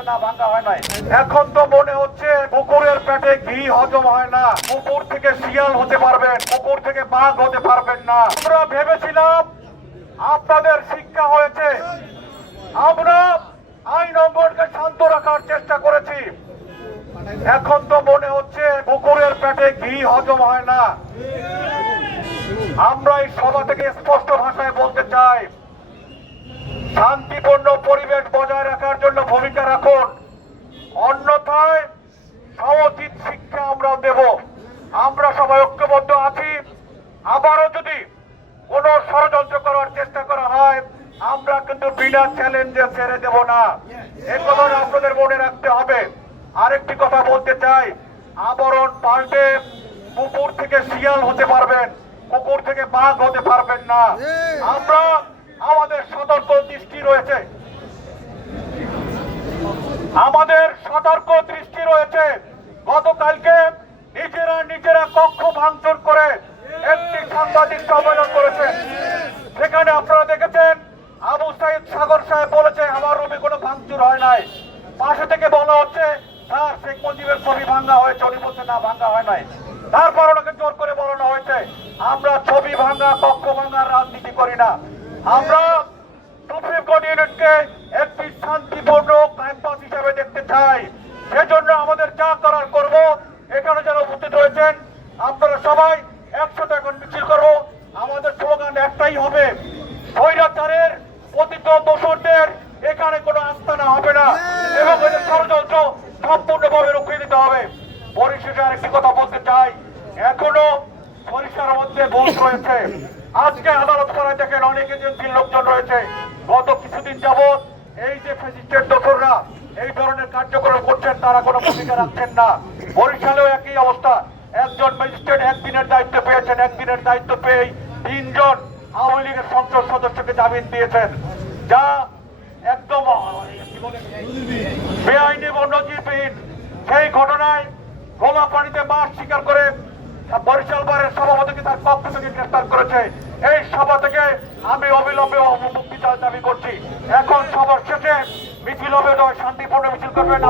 বলছে না ভাঙা হয় নাই। এখন তো মনে হচ্ছে কুকুরের পেটে ঘি হজম হয় না। কুকুর থেকে শিয়াল হতে পারবেন, কুকুর থেকে বাঘ হতে পারবেন না। আমরা ভেবেছিলাম আপনাদের শিক্ষা হয়েছে, আমরা আইন অঙ্গনকে শান্ত রাখার চেষ্টা করেছি। এখন তো মনে হচ্ছে কুকুরের পেটে ঘি হজম হয় না। আমরা এই সভা থেকে স্পষ্ট ভাষায় বলতে চাই, শান্তিপূর্ণ পরিবেশ বজায় রাখার জন্য ভূমিকা রাখুন, অন্যথায় সমুচিত শিক্ষা আমরা দেব। আমরা সবাই ঐক্যবদ্ধ আছি। আবারও যদি কোন ষড়যন্ত্র করার চেষ্টা করা হয়, আমরা কিন্তু বিনা চ্যালেঞ্জে ছেড়ে দেব না। এই কথা আপনাদের মনে রাখতে হবে। আরেকটি কথা বলতে চাই, আবরণ পাল্টে কুকুর থেকে শিয়াল হতে পারবেন, কুকুর থেকে বাঘ হতে পারবেন না। আমরা আমাদের সতর্ক দৃষ্টি রয়েছে, আমাদের সতর্ক দৃষ্টি রয়েছে। গতকালকে নিজেরা কক্ষ ভাঙচুর করে একটি সাংবাদিক সম্মেলন করেছেন। সেখানে আপনারা দেখেছেন আবু সাইদ সাগর সাহেব বলেছে আমার রুমে কোনো ভাঙচুর হয় নাই। পাশে থেকে বলা হচ্ছে স্যার শেখ মুজিবের ছবি ভাঙা হয়েছে, উনি বলছে না ভাঙা হয় নাই। তারপর ওনাকে জোর করে বলানো হয়েছে। আমরা ছবি ভাঙা কক্ষ ভাঙার রাজনীতি করি না। আমরা সুপ্রিম কোর্ট ইউনিটকে একটি শান্তিপূর্ণ ক্যাম্পাস হিসেবে দেখতে চাই। সেজন্য আমাদের যা করার করব। এখানে যারা উপস্থিত হয়েছেন আপনারা সবাই একসাথে এখন মিছিল করব। আমাদের স্লোগান একটাই হবে, স্বৈরাচারের পতিত দোষরদের এখানে কোনো আস্থানা হবে না এবং এদের ষড়যন্ত্র সম্পূর্ণভাবে রুখিয়ে দিতে হবে। পরিশেষে আরেকটি কথা বলতে চাই, এখনো সরিষার মধ্যে ভুল রয়েছে। আজকে আদালত করায় দেখেন অনেক এজেন্সির লোকজন রয়েছে। গত কিছুদিন যাবৎ এই যে ফ্যাসিস্টের দোসররা এই ধরনের কার্যক্রম করছেন, তারা কোনো ভূমিকা রাখছেন না। বরিশালেও একই অবস্থা। একজন ম্যাজিস্ট্রেট একদিনের দায়িত্ব পেয়েছেন, একদিনের দায়িত্ব পেয়ে 3 জন আওয়ামী লীগের সংসদ সদস্যকে জামিন দিয়েছেন, যা একদম বেআইনি এবং নজিরবিহীন। সেই ঘটনায় গোলা পানিতে মাছ শিকার করে বরিশাল বারের সভাপতিকে তার পক্ষ থেকে গ্রেফতার করেছে। এই সভা থেকে আমি অবিলম্বে মুক্তি দাবি করছি। এখন সবার শেষে মিছিল হবে, শান্তিপূর্ণ মিছিল করবেন।